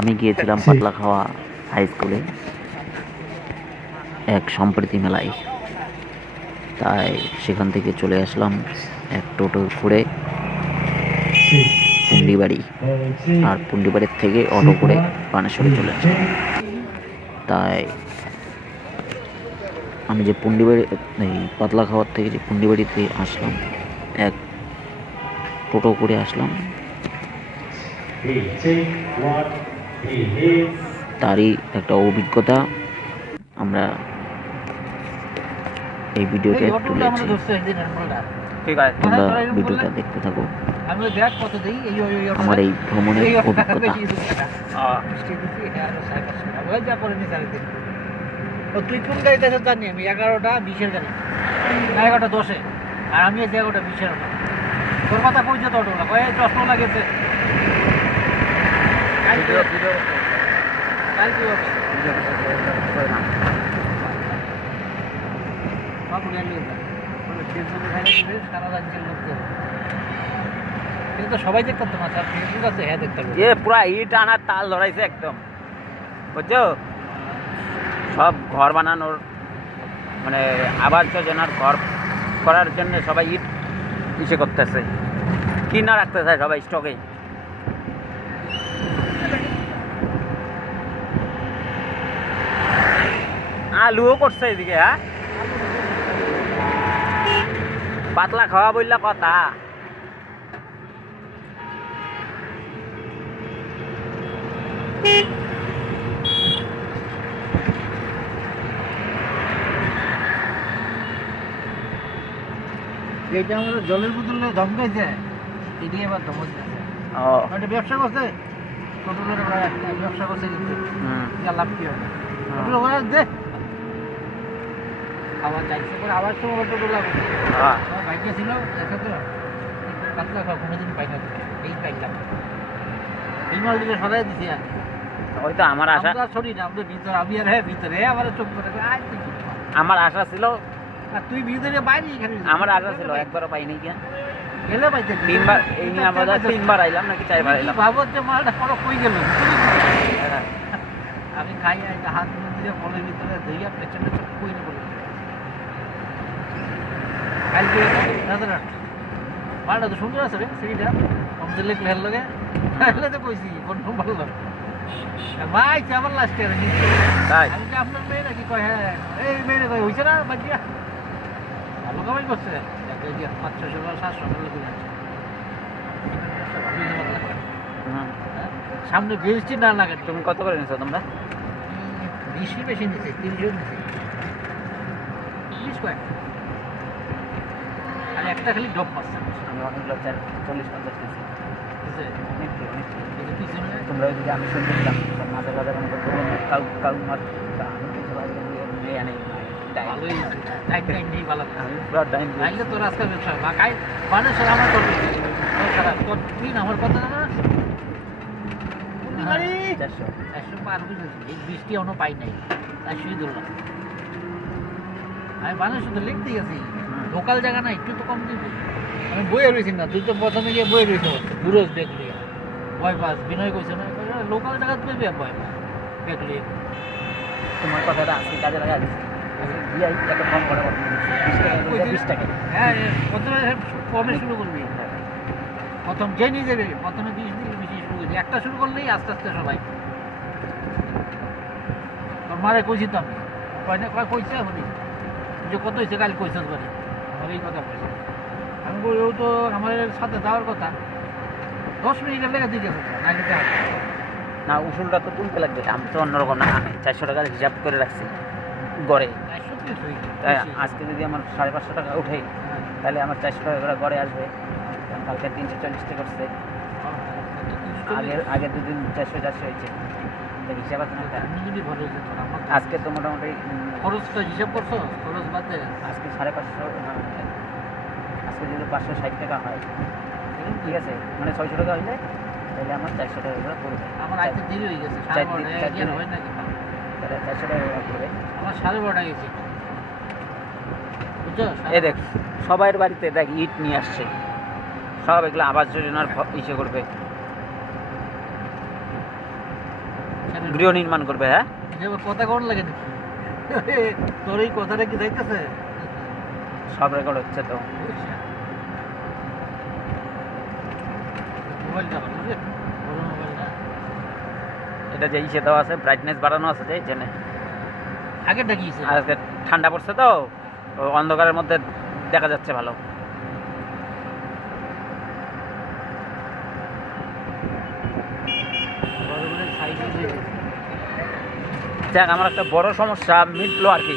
আমি গিয়েছিলাম পাতলাখাওয়া হাই স্কুলে এক সম্প্রীতি মেলায়। তাই সেখান থেকে চলে আসলাম এক টোটো করে পুন্ডিবাড়ি। আর পুন্ডিবাড়ির থেকে অটো করে বানেশ্বরে চলে আসলাম। তাই আমি যে পুন্ডিবাড়ি এই পাতলা খাওয়ার থেকে যে পুন্ডিবাড়িতে আসলাম এক টোটো করে আসলাম। তারই একটা অভিজ্ঞতা। আমরা এই ভিডিওতে তুলেছি। তোমরা ভিডিওটা দেখতে থাকো। আমি ব্যাগ কত দিই এই ওই ওই আমার এই ভ্রমণের অভিজ্ঞতা। তুই কোন গাড়িতে আছে জানি আমি? এগারোটা বিশের গাড়ি। এগারোটা দশে। আর আমি এগারোটা বিশের তোর কথা কইছে তো অটোলা কয়ে চশমা গেছে সবাই হ্যাঁ এ পুরা ইট আনার তাল ধরাইছে একদম। বুঝছ? সব ঘর বানানোর মানে আবাস যোজনার ঘর করার জন্য সবাই ইট ইসে করতেছে। কিনা রাখতেছে সবাই স্টকে আলুও করছে এদিকে হ্যাঁ? পাতলা খাওয়া বললা কথা। আমাদের জলের বোতলে ধমকাইছে এদিকে ও। একটা ব্যবসা করছে? ব্যবসা করছে কিন্তু। লাভ কি হবে? দে আবার চাইছে করে আবার তো টোটো হ্যাঁ। আমার ছিল দেখো তো কাতলা খাওয়া কোনোদিন পাই না এই পাইলাম। এই মাল দিকে সরাই দিছি আর ওই তো আমার আশা। ছড়ি না আমরা ভিতরে আমি আর হ্যাঁ ভিতরে আমার চোখ করে। আমার আশা ছিল তুই ভিতরে বাইরে এখানে আমার আশা ছিল একবারও পাইনি গিয়া। গেলে পাইতে তিনবার এই নিয়ে আমরা তিনবার আইলাম নাকি চারবার আইলাম। ভাবত যে মালটা পরে কই গেল? হ্যাঁ। আমি খাই হাত দিয়ে ফলের ভিতরে ধুইয়া পেছনে চোখ কই না বলে কালকে তো সুন্দর আছে রে সিঁড়িটা। কম দিলে হেল লাগে। হেলে তো কইছি কোন ভালো লাগে মা আইছে আমার লাস্টে আর তাই? আমি আপনার মেয়ে নাকি কয় হ্যাঁ এই মেয়ে কয় না ভালো কামাই করছে। পাঁচ ছশো বা সাতশো টাকা লোক আছে সামনে জিএসটি না লাগে তুমি কত করে নিছো তোমরা? বিশই বেশি নিচ্ছে তিরিশও নিচ্ছে তিরিশ কয়েক। একটা খালি ডব পাচ্ছে আমি অনেকগুলো চার চল্লিশ পঞ্চাশ কেজি। তোমরা দিকে আমি শুনছিলাম মাঝে মাঝে কাউ কাউ মার আমি কিছু নিয়ে আনি তোর আজকাল ব্যবসা আমার করবে খারাপ তোর তুই আমার কথা না। চারশো। একশো পার এই বৃষ্টি এখনও পাই নাই। তাই শুয়ে ধরলাম। আমি মানুষ তো লিখতে গেছি লোকাল জায়গা না একটু তো কম দিব। আমি বইয়ে রয়েছি না তুই তো প্রথমে গিয়ে বইয়ে রয়েছে বুড়োজ দেখলি ভয় পাস বিনয় কইছে না লোকাল জায়গা তুই ভয় পাস তোমার কথাটা আজকে কাজে লাগা দিয়ে একটা করে হ্যাঁ প্রথমে শুরু করবি। প্রথম যে নিজে রে, প্রথমে বিশ দিন বেশি শুরু করবি। একটা শুরু করলেই আস্তে আস্তে সবাই। তোর মারে কইছি তো আমি। কয় না কয় কইছে হলি যে কত হয়েছে কাল কইছে বাড়ি আমার এই কথা কইছে। আমি বলি তো আমার সাথে যাওয়ার কথা। দশ মিনিটের লেগে গেছে না নিতে হবে না। উসুলটা তো তুলতে লাগবে। আমি তো অন্যরকম না চারশো টাকা হিসাব করে রাখছি গড়ে। তাই আজকে যদি আমার সাড়ে পাঁচশো টাকা উঠে তাহলে আমার চারশো টাকা করে গড়ে আসবে। কালকে তিনশো চল্লিশটা করছে। আগে আগে দুদিন চারশো চারশো হয়েছে। তো হিসাব আছে আমার আজকে তো মোটামুটি খরচটা হিসাব করছ খরচ বাদ আজকে সাড়ে পাঁচশো আজকে যদি পাঁচশো ষাট টাকা হয় ঠিক আছে মানে ছয়শো টাকা হইলে তাহলে আমার চারশো টাকা করে পড়বে। আমার আইতে দেরি হয়ে গেছে তাহলে চারশো টাকা পড়বে। আমার সাড়ে বারোটা গেছে। বুঝছ? এ দেখ সবাইয়ের বাড়িতে দেখ ইট নিয়ে আসছে। সব এগুলো আবাস যোজনার ইসে করবে। গৃহ নির্মাণ করবে হ্যাঁ? কথা কোন লাগে তোর এই কথাটা কি দেখতেছে সব রেকর্ড হচ্ছে তো। এটা যে ইসে দেওয়া আছে ব্রাইটনেস বাড়ানো আছে যে জেনে আগে ডাকিয়েছে আজকে ঠান্ডা পড়ছে তো অন্ধকারের মধ্যে দেখা যাচ্ছে ভালো বড় বড় সাইকেল দিয়ে দেখ আমার একটা বড় সমস্যা মিটলো আর কি।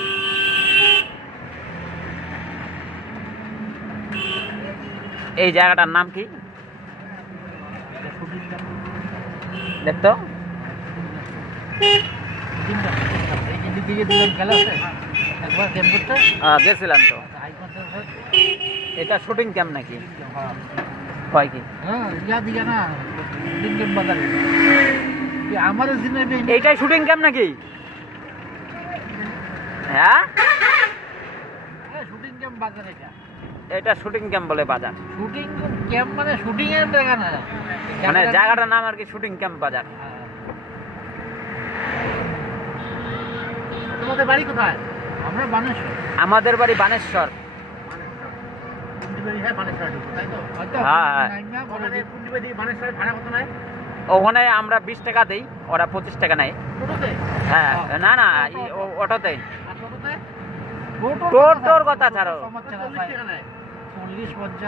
এই জায়গাটার নাম কি? দেখতো শুটিংটা এই যে দিকে দিলাম একবার গেম করতে আহ, গেছিলাম তো। এটা শুটিং ক্যাম্প নাকি? হ্যাঁ হয় কি হ্যাঁ এইটাই শুটিং ক্যাম্প নাকি? হ্যাঁ? শুটিং গেম বাজার এটা। এটা শুটিং ক্যাম্প বলে বাজার। শুটিং ক্যাম্প মানে শুটিং এর জায়গা না। মানে জায়গাটার নাম আর কি শুটিং ক্যাম্প বাজার। হ্যাঁ। তোমাদের বাড়ি কোথায়? আমরা বানেশ্বর। আমাদের বাড়ি বানেশ্বর। হ্যাঁ হ্যাঁ, ওখানে আমরা বিশ টাকা দিই ওরা পঁচিশ টাকা নেয়। হ্যাঁ। না না এই টোটোর কথা ছাড়ো।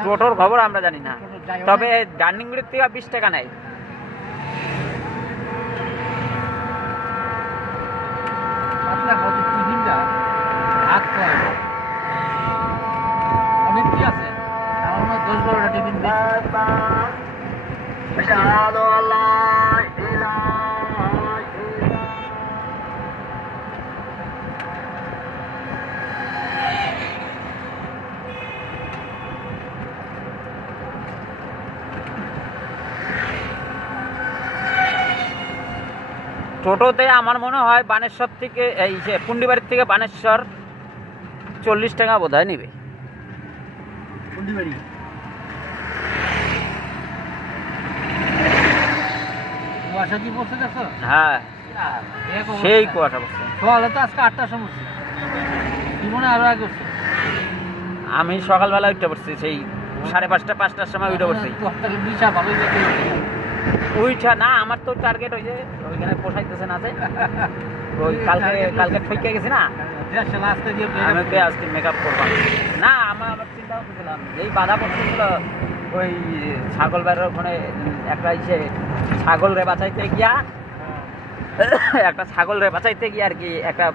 টোটোর খবর আমরা জানি না। তবে ডার্নিং থেকে বিশ টাকা নেয় পাতলা কত টিফিনটা হাত করে অনেক কি আছে আমার মনে হয় দশ বারোটা টিফিন টোটোতে আমার মনে হয় বানেশ্বর থেকে এই যে পুন্ডিবাড়ির থেকে বানেশ্বর চল্লিশ টাকা বোধ হয় নেবে হ্যাঁ সেই কুয়াশা সকালে তো আজকে আটটার সময় জীবনে আরও আগে আমি সকালবেলা উঠতে পড়ছি সেই সাড়ে পাঁচটা পাঁচটার সময় উঠে পড়ছি। উইঠা না, আমার তো টার্গেট যে ওইখানে পোষাইতেছে না ওই কালকে কালকে ঠইকে গেছি না। আমি করব। না, আমার আবার চিন্তা করতেছিলাম যেই বাধা পড়তেছিল ওই ছাগল বেড়ার ওখানে একটা ইসে ছাগল রে বাঁচাইতে গিয়া, একটা ছাগল রে বাঁচাইতে গিয়া আর কি একটা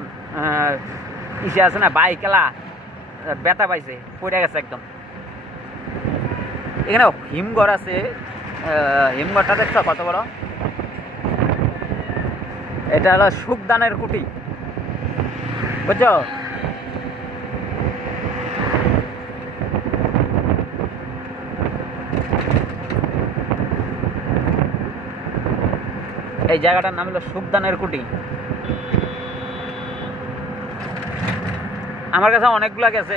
ইসে আছে না, বাইকেলা ব্যথা পাইছে, পড়ে গেছে একদম। এখানে হিমঘর আছে হিমঘরটা দেখছ? কত বড়? এটা হলো সুখদানের কুটি। বুঝছ? এই জায়গাটার নাম হলো সুখদানের কুটি। আমার কাছে অনেকগুলা গেছে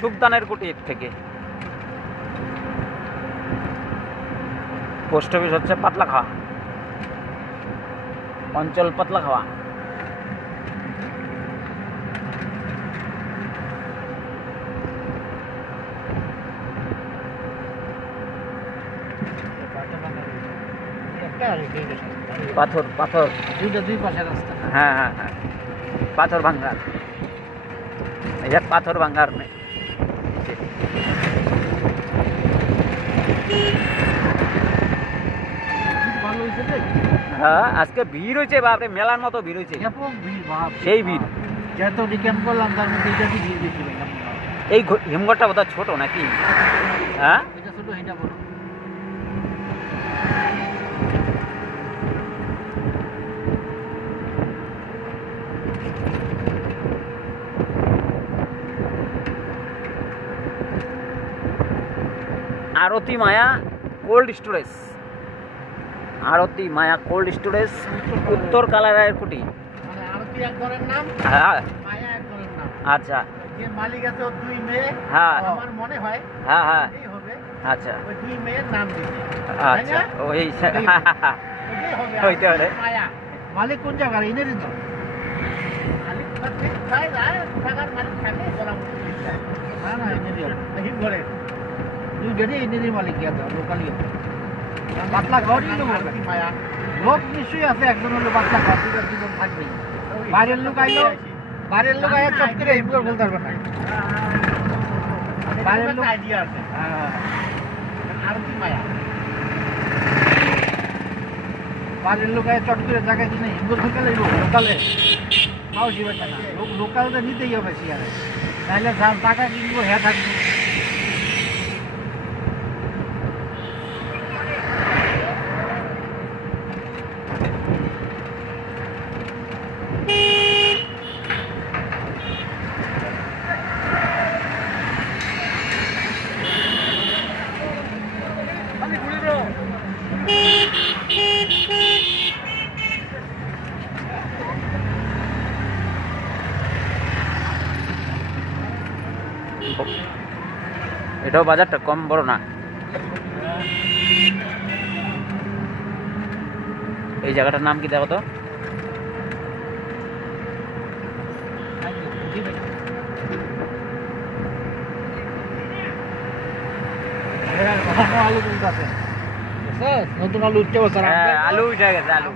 সুখদানের কুটির থেকে। পোস্ট অফিস হচ্ছে পাতলা খাওয়া অঞ্চল পাতলা খাওয়া একটা আর এই দুইটা সাথে। পাথর পাথর। দুইটা দুই পাশে রাস্তা। হ্যাঁ হ্যাঁ হ্যাঁ। পাথর ভাঙ্গার যে পাথর ভাঙ্গার নেই খুব ভালো হয়েছে রে হ্যাঁ আজকে ভিড় হয়েছে বাপরে মেলার মতো ভিড় হয়েছে। ব্যাপক ভিড় বাপ সেই ভিড়। যত ক্যাম্প করলাম তার মধ্যে এটা কি ভিড় বেশি ভাই এই হিমঘরটা বোধহয় ছোট নাকি? হ্যাঁ? এটা ছোট এটা বড়। Arati Maya Cold Storage Arati Maya Cold Storage উত্তর কালারায়ের কুটি। মানে হ্যাঁ। আচ্ছা। মালিক আছে ওর দুই মেয়ে হ্যাঁ। আমার মনে হয় হ্যাঁ হ্যাঁ। আচ্ছা। ওই দুই মেয়ের নাম দিতে আচ্ছা। ওই হবে মালিক কোন না মালিক গিয়া তো লোকালি পাতলা ঘরই লোক লোক নিশ্চয়ই আছে একজন হলো বাচ্চা ঘর দুজন থাকবেই। বাইরের লোক আইলো বাইরের লোক আয়া চট করে করে বলতে পারবে না। বাইরের লোক হ্যাঁ। বাইরের লোক আয়া চট করে জায়গায় দিনে হিম করে ফেলে লোকালে। তাও জীবে না। লোক লোকালটা নিতেই হবে সিয়ারে। তাহলে টাকা কিনবো হ্যাঁ থাকবে। এটাও বাজারটা কম বড় না। এই জায়গাটার নাম কি দেখো তো? আলু হ্যাঁ, উঠে গেছে আলু।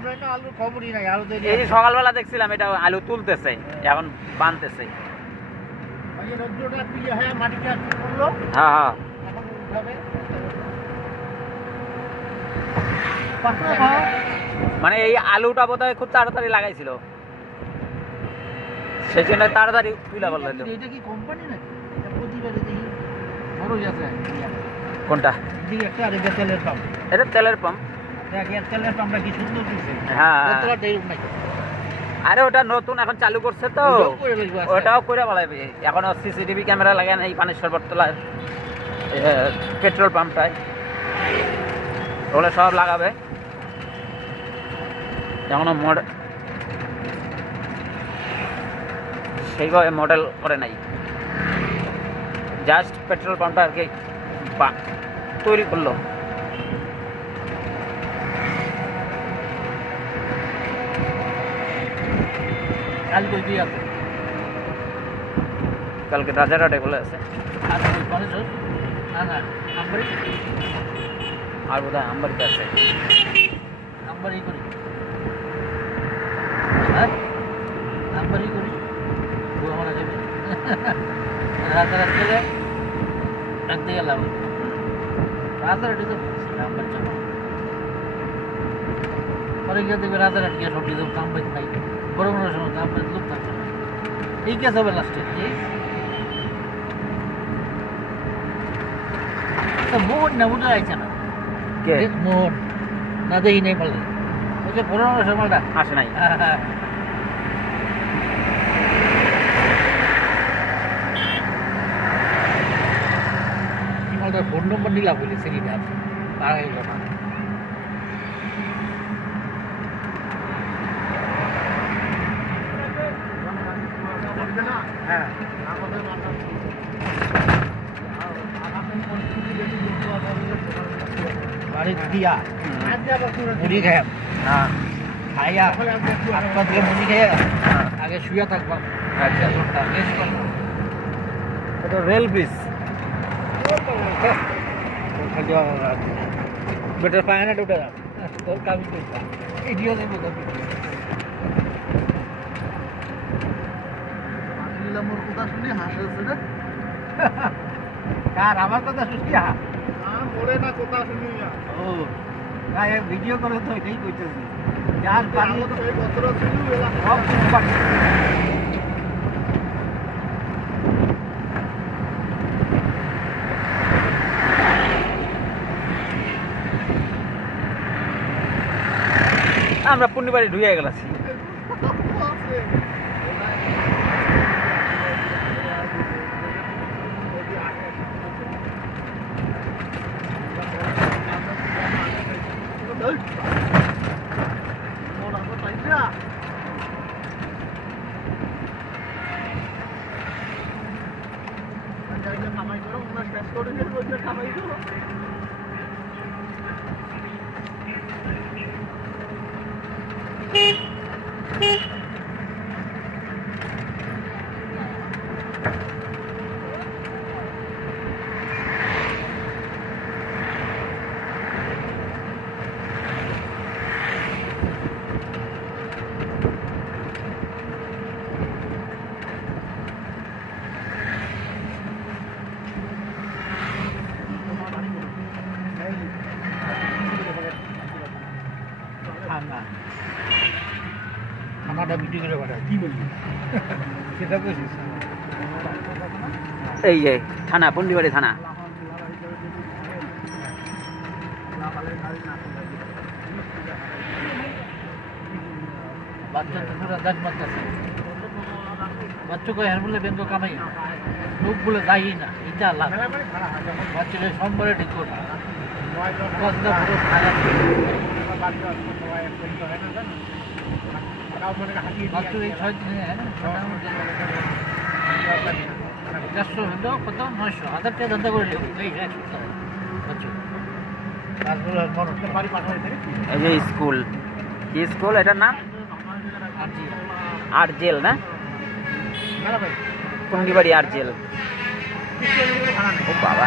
এই যে সকালবেলা দেখছিলাম এটা আলু তুলতেছে এখন বানতেছে। হ্যাঁ হ্যাঁ হ্যাঁ। মানে এই আলুটা বোধহয় খুব তাড়াতাড়ি লাগাইছিল। সেই জন্য তাড়াতাড়ি তুলা এটা কি কোম্পানি নাকি? কোনটা? এটা তেলের পাম্প তেলের পাম্পটা কি সুন্দর হ্যাঁ। আরে ওটা নতুন এখন চালু করছে তো। ওটাও করে বলাইবে এখনও সিসিটিভি ক্যামেরা লাগায় না এই পানির সরবত তোলার পেট্রোল পাম্পটায়। ওগুলো সব লাগাবে। এখনও মডেল সেইভাবে মডেল করে নাই। জাস্ট পেট্রোল পাম্পটা আর কি তৈরি করল। কাল কই দিয়ে আছে। কালকে রাজারহাটে বলে আছে। না না আর বোধ হয় আমবাড়িতে আছে। নাম্বারই করি। হ্যাঁ? নাম্বারই করি। ও আমার যাবে রাতারাত গেলে রাখতে গেলাম। রাতারাতি তো পরে গিয়ে দেখবে রাতারাত গিয়ে কিছু কাম পাইতে নাই বড় বড় কাম পাইতে লোক থাকছে না। এই কেস হবে লাস্টে মোহন না বুঝা যাচ্ছে না? মোহন। না দেখি নেই পারলে ওই যে পুরোনো সময়টা আসে নাই। ফোন নম্বর নিলাম বলি সিরিটা তারা গেল না হ্যাঁ বাড়ি দিয়া। মুড়ি খায়। হ্যাঁ। খাইয়া আপনার থেকে মুড়ি খেয়ে আগে শুয়ে থাকবাম আচ্ছা। এটা রেল ব্রিজ। বেটার পায় না ওটা তোর কামি করতে এটিও দেবো মোর কথা শুনি হাসছে না কার আমার কথা শুনি হা। পড়ে না কথা শুনি ও না ভিডিও করে তো এটাই কইতেছি। যার পানি এই বছর হলো সব আমরা পূর্ণিবাড়ি ঢুয়ে গেলাছি কামাই করো ওনার শেষ করে দিয়ে বলছে কামাই করো ঠান্ডা ঠান্ডাটা বিক্রি করে পাঠায় কি বললি সেটা বলছিস এই যে, থানা পুন্ডিবাড়ি থানা। বাচ্চা তো বাচ্চাকে কামাই। লোক বলে যাই না, এটা লাভ বাচ্চাকে খারাপ বাচ্চা এই ছয় দিনে হ্যাঁ চারশো বাড়ি পাঠাবে এই স্কুল। কি স্কুল? এটার নাম? আর জি আরজেল, না? আরজেল। ও বাবা।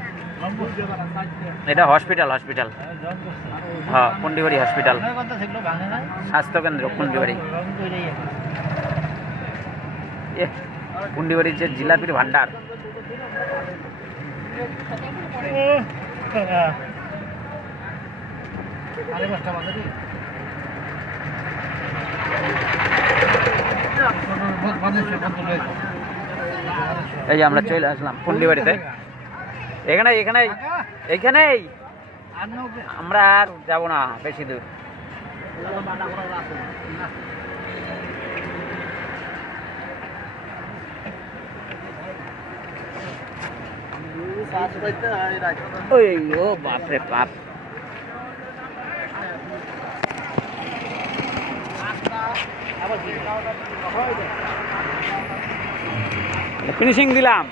এটা হসপিটাল হসপিটাল হ্যাঁ পুন্ডিবাড়ি হসপিটাল স্বাস্থ্যকেন্দ্র পুন্ডিবাড়ি এ পুন্ডিবাড়ির যে জিলাপির ভান্ডার? এই যে আমরা চলে আসলাম পুন্ডিবাড়িতে এখানে এখানে এখানেই? আমরা আর যাব না বেশি দূর। ওই ও বাপরে বাপ। ফিনিশিং দিলাম।